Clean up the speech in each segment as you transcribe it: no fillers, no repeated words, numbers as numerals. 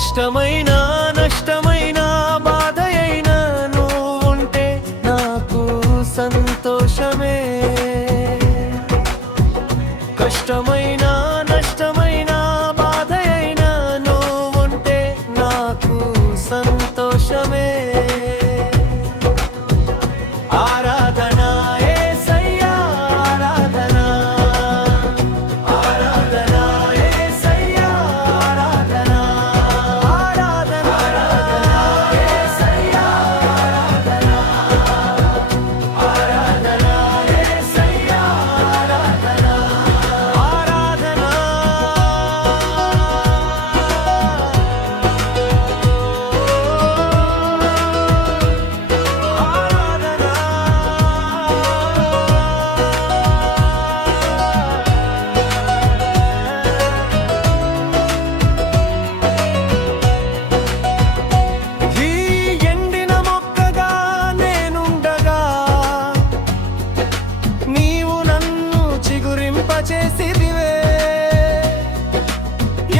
కష్టమైన నష్టమైన బాధయైనా నువ్వుంటే నాకు సంతోషమే. కష్టమైన నష్టమైన బాధయైనా నువ్వుంటే నాకు సంతోషమే. ఆరాధన యేసయ్యా ఆరాధన, ఆరాధన యేసయ్యా ఆరాధన, ఆరాధన యేసయ్యా ఆరాధన, ఆరాధన యేసయ్యా ఆరాధన, ఆరాధన. ఈ ఎండిన మొక్కగా నేనుండగా నీవు నన్ను చిగురింపచేసితివే.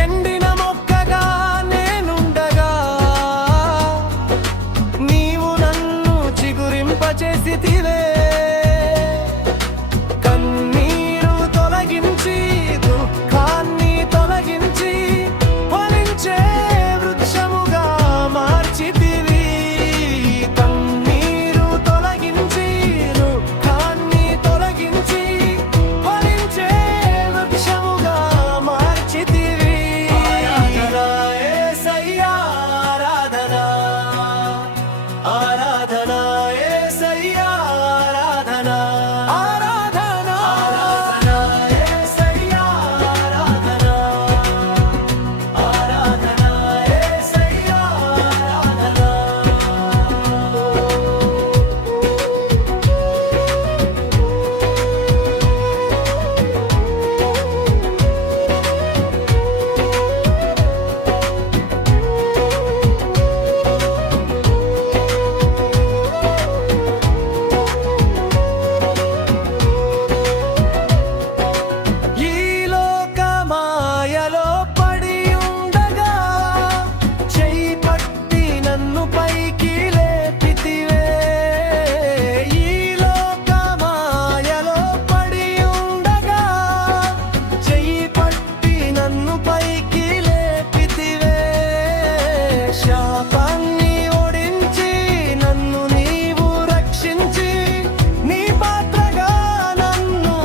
ఎండిన మొక్కగా నేనుండగా నీవు నన్ను చిగురింపచేసితివే. కన్నీరు తొలగించి దుఃఖాన్ని తొలగించి ఫలించే వృక్షముగా మార్చితివి. కన్నీరు తొలగించి దుఃఖాన్ని తొలగించి ఫలించే వృక్షముగా మార్చితివి. ఆరాధన యేసయ్యా ఆరాధన, ఆరాధన యేసయ్యా ఆరాధన, ఆరాధన యేసయ్యా ఆరాధన, ఆరాధన యేసయ్యా ఆరాధన. ఈ లోక మాయలో పడి ఉండగా చెయ్యి పట్టి నన్ను పైకి లేపితివే. ఈ లోక మాయలో పడి ఉండగా చెయ్యి పట్టి నన్ను పైకి లేపితివే. శాపాన్ని ఓడించి నన్ను నీవు రక్షించి నీ పాత్రగా నన్ను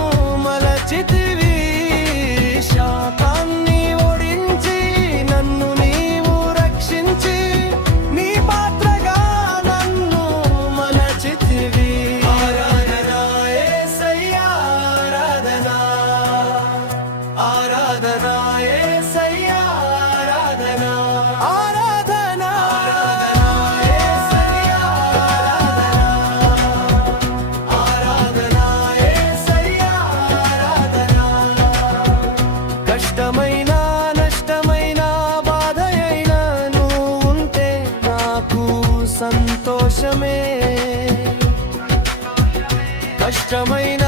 మలచితివి. శాపాన్ని ఓడించి నన్ను నీవు రక్షించి నీ పాత్రగా నన్ను మలచితివి. ఆరాధన యేసయ్యా ఆరాధన, ఆరాధన యేసయ్యా ఆరాధన, ఆరాధన యేసయ్యా ఆరాధన, ఆరాధన యేసయ్యా ఆరాధన. కష్టమైన నష్టమైన బాధయైనా నువ్వుంటే నాకు సంతోషమే. కష్టమైన